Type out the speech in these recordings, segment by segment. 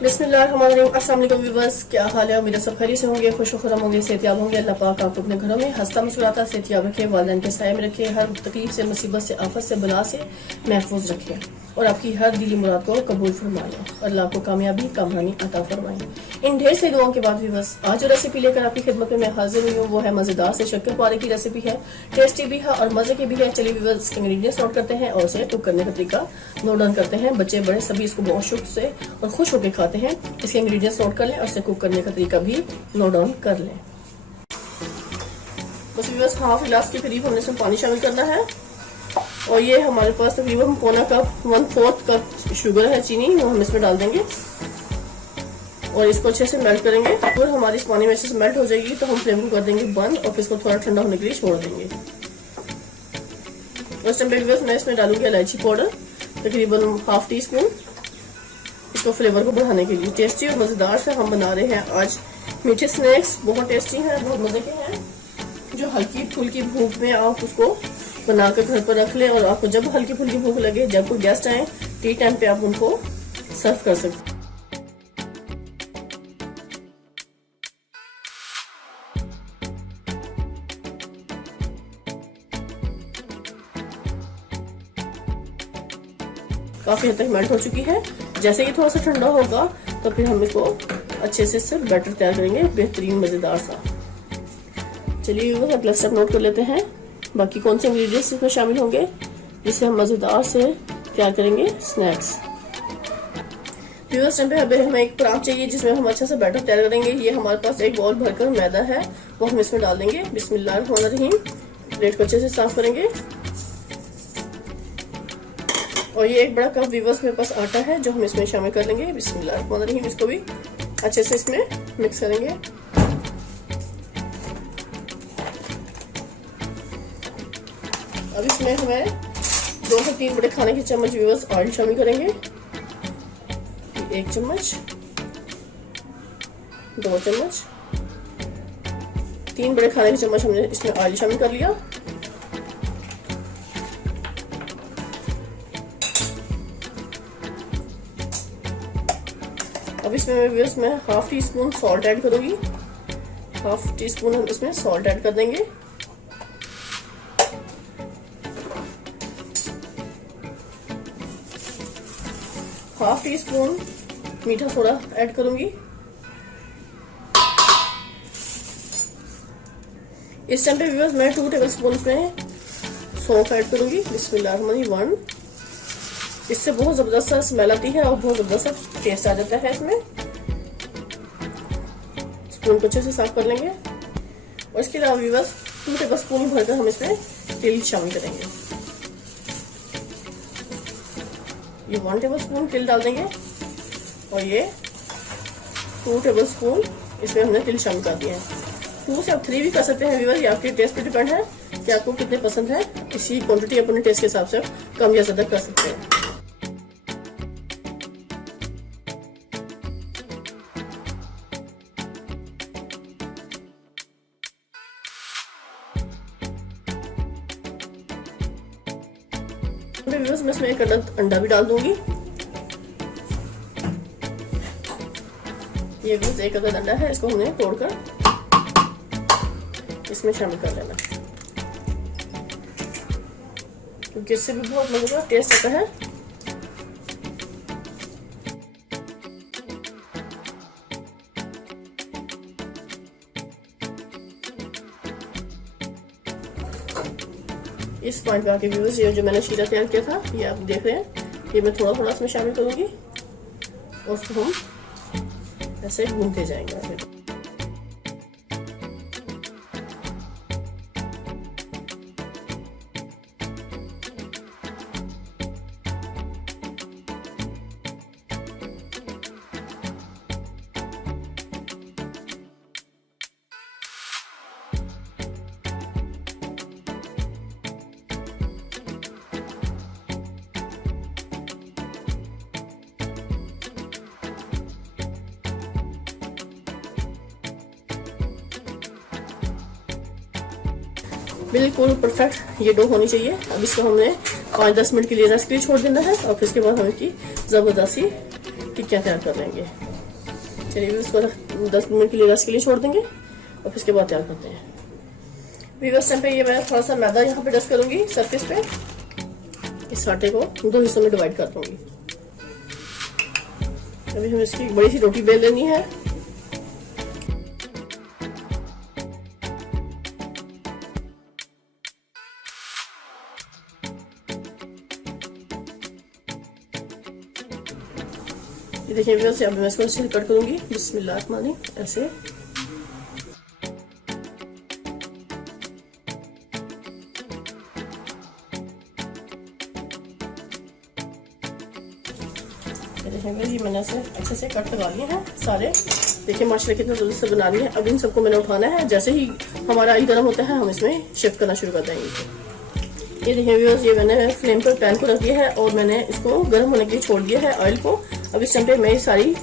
बिस्मिल्लाहिर्रहमानिर्रहीम। अस्सलाम वालेकुम व्यूअर्स, क्या हाल है? उम्मीद है सब खैरियत से होंगे, खुश खुरम होंगे, सेहतयाब होंगे। अल्लाह पाक आप अपने घरों में हंसता मुस्कुराता सेहतयाब रखे, वालिदैन के साए में रखे, हर तकलीफ से, मुसीबत से, आफत से, बला से महफूज रखे और आपकी हर दिली मुराद को कबूल फरमाए। अल्लाह को कामयाबी कमानी अता फरमाए। इन ढेर से दुआओं के बाद व्यूअर्स, आज जो रेसिपी लेकर आपकी खिदमत में मैं हाजिर हुई हूँ वो है मजेदार से शक्कर पारे की रेसिपी है। टेस्टी भी है और मजे की भी है। चलिए व्यूअर्स, इंग्रेडिएंट्स नोट करते हैं और उसे कुक करने का तरीका नोट डाउन करते हैं। बच्चे बड़े सभी इसको बहुत शौक से और खुश होकर खाते हैं। इसके इंग्रेडिएंट्स नोट कर लें और इसे कुक करने का तरीका भी नोट डाउन कर लें। बस व्यूअर्स, हाफ गिलास के करीब हमने इसमें पानी शामिल करना है और ये हमारे पास तकरीबन पौना कप 1/4 कप शुगर है, चीनी, वो हम इसमें डाल देंगे और इसको अच्छे से मेल्ट करेंगे। और हमारी इस पानी में अच्छे से मेल्ट हो जाएगी तो हम फ्लेम को कर देंगे बंद और फिर इसको थोड़ा ठंडा होने के लिए छोड़ देंगे। उस टाइम पे मैं इसमें डालूंगी इलायची पाउडर तकरीबन ½ टी स्पून, इसको फ्लेवर को बढ़ाने के लिए। टेस्टी और मजेदार से हम बना रहे हैं आज मीठे स्नैक्स, बहुत टेस्टी हैं, बहुत मजे के हैं, जो हल्की फुल्की भूख में आप उसको बनाकर घर पर रख लें और आपको जब हल्की फुल्की भूख लगे, जब कोई गेस्ट आए, टी टाइम पे आप उनको सर्व कर सकते हैं। काफी हद तक मेल्ट हो चुकी है। जैसे ही थोड़ा सा ठंडा होगा तो फिर हम इसको अच्छे से इससे बैटर तैयार करेंगे, बेहतरीन मजेदार सा। चलिए अगला स्टेप नोट कर लेते हैं, बाकी कौन से इंग्रेडिएंट्स इसमें शामिल होंगे जिससे हम मजेदार से तैयार करेंगे स्नैक्स। व्यूअर्स, हमें एक परात चाहिए जिसमें हम अच्छे से बैटर तैयार करेंगे। ये हमारे पास एक बाउल भरकर मैदा है, वो हम इसमें डाल देंगे। बिस्मिल्लाहिर्रहमानिर्रहीम। प्लेट को अच्छे से साफ करेंगे और ये एक बड़ा कप व्यूअर्स मेरे पास आटा है जो हम इसमें शामिल कर लेंगे। बिस्मिल्लाहिर्रहमानिर्रहीम। इसको भी अच्छे से इसमें मिक्स करेंगे। अब इसमें हमें 2 से 3 बड़े खाने के चम्मच व्यूअर्स ऑयल शामिल करेंगे। 1 चम्मच, 2 चम्मच, 3 बड़े खाने के चम्मच हमने इसमें ऑयल शामिल कर लिया। अब इसमें मैं ½ टी स्पून सॉल्ट ऐड करूंगी। ½ टी स्पून हम इसमें सॉल्ट ऐड कर देंगे। ½ टी स्पून मीठा सोडा ऐड करूंगी। इस टाइम पे व्यूअर्स मैं 2 टेबल स्पून इसमें सौंफ ऐड करूंगी। बिस्मिल्लाहिर्रहमानिर्रहीम। 1 इससे बहुत जबरदस्त सा स्मेल आती है और बहुत जबरदस्त सा टेस्ट आ जाता है इसमें। स्पून को अच्छे से साफ कर लेंगे और इसके अलावा व्यूअर्स 2 टेबल स्पून भरकर हम इसमें तिल शामिल करेंगे। ये 1 टेबल स्पून तिल डाल देंगे और ये 2 टेबल स्पून इसमें हमने तिल शामिल कर दिए हैं। 2 से आप 3 भी कर सकते हैं व्यूअर्स, ये आपके टेस्ट पे डिपेंड है कि आपको कितने पसंद है। इसी क्वांटिटी अपने टेस्ट के हिसाब से कम या ज्यादा कर सकते हैं। मैं इसमें 1 अंडा भी डाल दूंगी। ये 1 अदद अंडा है, इसको हमने तोड़कर इसमें शामिल कर लेना क्योंकि इससे भी बहुत मजेदार टेस्ट आता है। इस पॉइंट पे आके व्यूअर्स, ये जो मैंने शीरा तैयार किया था ये आप देख रहे हैं, ये मैं थोड़ा थोड़ा इसमें शामिल करूंगी और उसको हम ऐसे भूनते जाएंगे। बिल्कुल परफेक्ट ये डो होनी चाहिए। अब इसको हमने 5-10 मिनट के लिए रेस्ट के लिए छोड़ देना है और फिर इसके बाद हम इसकी जबरदस्ती टिक्कियाँ तैयार कर लेंगे। चलिए इसको 10 मिनट के लिए रेस्ट के लिए छोड़ देंगे और फिर इसके बाद तैयार करते हैं। वीवर्स टाइम पे ये मैं थोड़ा सा मैदा यहाँ पे डस्ट करूंगी सरफेस पे। इस आटे को 2 हिस्सों में डिवाइड कर दूंगी। अभी हमें इसकी एक बड़ी सी रोटी बेल लेनी है। ये देखिए व्यूअर्स, अब मैं इसको ऐसे कट करूंगी। बिस्मिल्लाह ऐसे। ये मैंने ऐसे अच्छे से कट लगा लिए हैं सारे। देखिए माशाल्लाह कितना जल्दी से बना लिए हैं। अब इन सबको मैंने उठाना है। जैसे ही हमारा ऑयल गर्म होता है हम इसमें शिफ्ट करना शुरू कर देंगे। ये देखिए व्यूअर्स, ये मैंने फ्लेम पर पैन को रख दिया है और मैंने इसको गर्म होने के लिए छोड़ दिया है ऑयल को। अब इस टाइम पे मैं ये सारी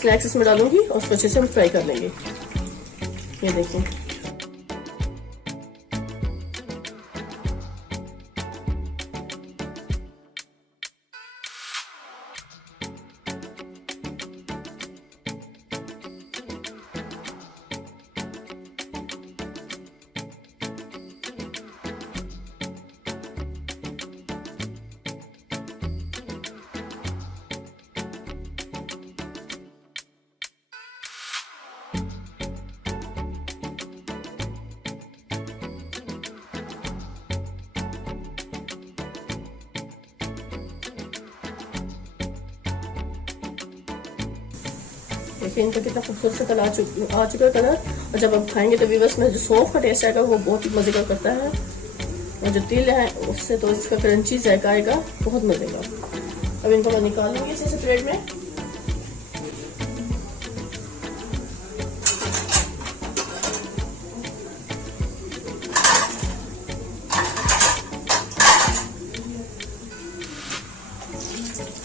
स्नैक्स इसमें डालूंगी और उसको अच्छे से हम फ्राई कर लेंगे। ये देखिए देखिए इनका कितना खूबसूरत सा कलर आ चुका है कलर। और जब आप खाएंगे तो व्यूअर्स में जो सौंफ का टेस्ट आएगा वो बहुत ही मजे का करता है। और जो तिल है उससे तो इसका क्रंची जायका आएगा, बहुत मजे का। अब इनको मैं निकाल लूंगी इसे प्लेट में।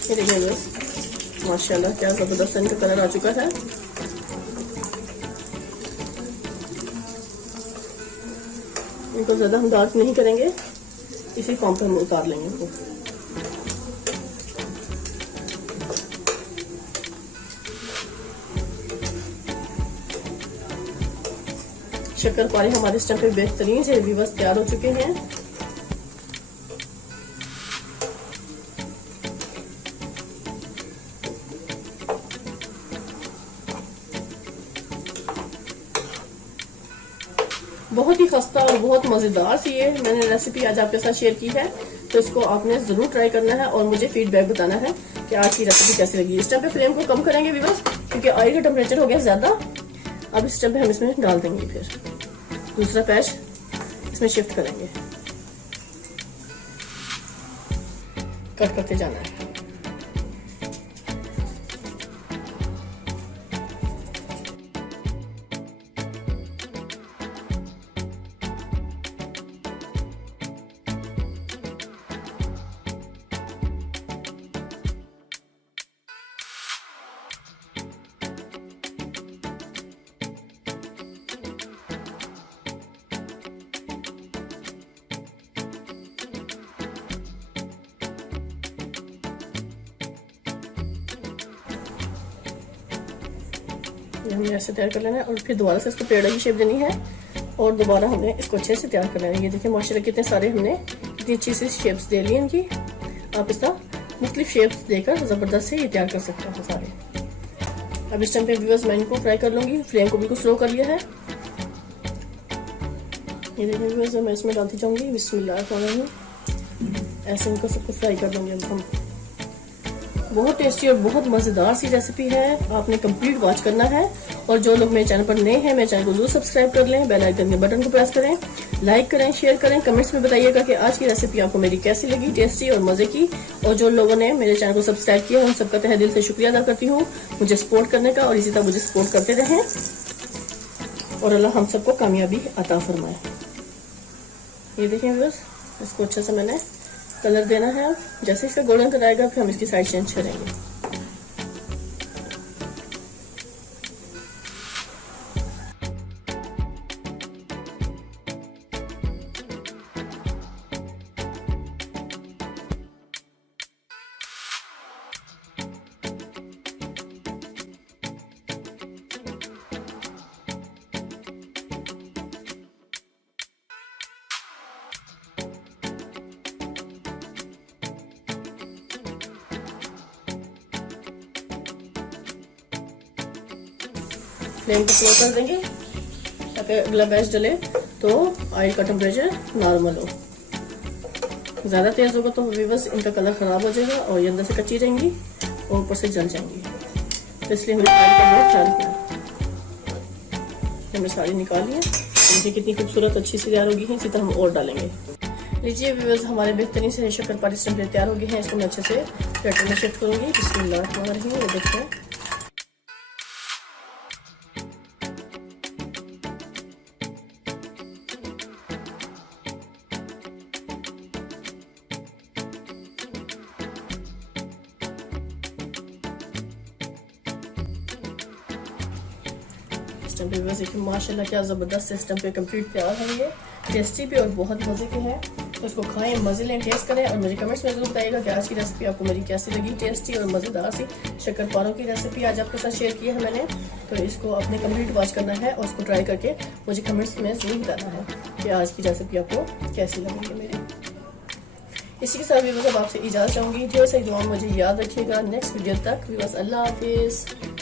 ये देखिए व्यूअर्स, माशाल्लाह क्या जबरदस्त इनका कलर आ चुका है। इनको ज्यादा हम डार्क नहीं करेंगे, इसी फॉर्म पे हम उतार लेंगे इनको। शक्करपारे हमारे इस टाइम पे बेहतरीन से व्यूअर्स तैयार हो चुके हैं। बहुत ही खस्ता और बहुत मजेदार सी ये मैंने रेसिपी आज आपके साथ शेयर की है, तो इसको आपने जरूर ट्राई करना है और मुझे फीडबैक बताना है कि आज की रेसिपी कैसी लगी। इस टाइम पे फ्लेम को कम करेंगे व्यूअर्स, क्योंकि ऑयल का टेम्परेचर हो गया ज्यादा। अब इस टाइम पे हम इसमें डाल देंगे, फिर दूसरा पैच इसमें शिफ्ट करेंगे। कट करते जाना है। हमने ऐसे तैयार कर लेना है और फिर दोबारा से इसको पेड़ा की शेप देनी है और दोबारा हमने इसको अच्छे से तैयार कर लेना है। ये देखिए माशाल्लाह कितने सारे हमने कितनी अच्छी सी शेप्स दे ली इनकी। आप इसका मुख्तलिफ शेप्स देकर ज़बरदस्त से ये तैयार कर सकते हैं सारे। अब इस टाइम पे व्यूअर्स मैं इनको फ्राई कर लूँगी। फ्लेम को बिल्कुल स्लो कर लिया है। ये देखिए व्यूअर्स, मैं इसमें डालती जाऊँगी। बिस्मिल्लाह, ऐसे इनको सबको फ्राई कर दूँगी हम। बहुत टेस्टी और बहुत मजेदार सी रेसिपी है, आपने कंप्लीट वॉच करना है। और जो लोग मेरे चैनल पर नए हैं, मेरे चैनल को जरूर सब्सक्राइब कर लें, बेल आइकन के बटन को प्रेस करें, लाइक करें, शेयर करें, कमेंट्स में बताइएगा कि आज की रेसिपी आपको मेरी कैसी लगी, टेस्टी और मजे की। और जो लोगों ने मेरे चैनल को सब्सक्राइब किया उन सबका तहे दिल से शुक्रिया अदा करती हूँ मुझे सपोर्ट करने का, और इसी तरह मुझे सपोर्ट करते रहें और अल्लाह हम सबको कामयाबी अता फरमाए। ये देखिए व्यूअर्स, इसको अच्छे से मैंने कलर देना है। जैसे इसका गोल्डन कलर आएगा फिर हम इसकी साइड चेंज करेंगे। फ्लेम को स्लो कर देंगे ताकि अगला बैच डले तो ऑयल का टेम्परेचर नॉर्मल हो। ज़्यादा तेज़ होगा तो व्यूअर्स इनका कलर ख़राब हो जाएगा और ये अंदर से कच्ची रहेंगी और ऊपर से जल जाएंगी, तो इसलिए हमें ऑयल का बहुत ख्याल रखना है। हमने सारी निकाली है, देखिए कितनी खूबसूरत अच्छी सी तैयार होगी है। इसी तरह हम और डालेंगे। लीजिए व्यूअर्स, हमारे बेहतरीन से शक्करपारा इस टेम्परेचर तैयार हो गए हैं। इसको मैं अच्छे से प्लेटर में शिफ्ट करूँगी। बिस्मिल्लाह, ये देखते हैं। देखिए माशाल्लाह क्या ज़बरदस्त सिस्टम पे कंप्लीट तैयार है। ये टेस्टी भी और बहुत मज़े के हैं, तो इसको खाएं, मज़े लें, टेस्ट करें और मुझे कमेंट्स में ज़रूर बताइएगा कि आज की रेसिपी आपको मेरी कैसी लगी। टेस्टी और मज़ेदार सी शक्करपारों की रेसिपी आज आपके साथ शेयर की है मैंने, तो इसको आपने कंप्लीट वॉच करना है और इसको ट्राई करके मुझे कमेंट्स में ज़रूर बताना है कि आज की रेसिपी आपको कैसी लगेगी मेरी। इसी के साथ भी बस अब आपसे इजाज़त चाहूँगी। ढेर सारी दुआ मुझे याद रखिएगा। नेक्स्ट वीडियो तक बस अल्लाह हाफिज़।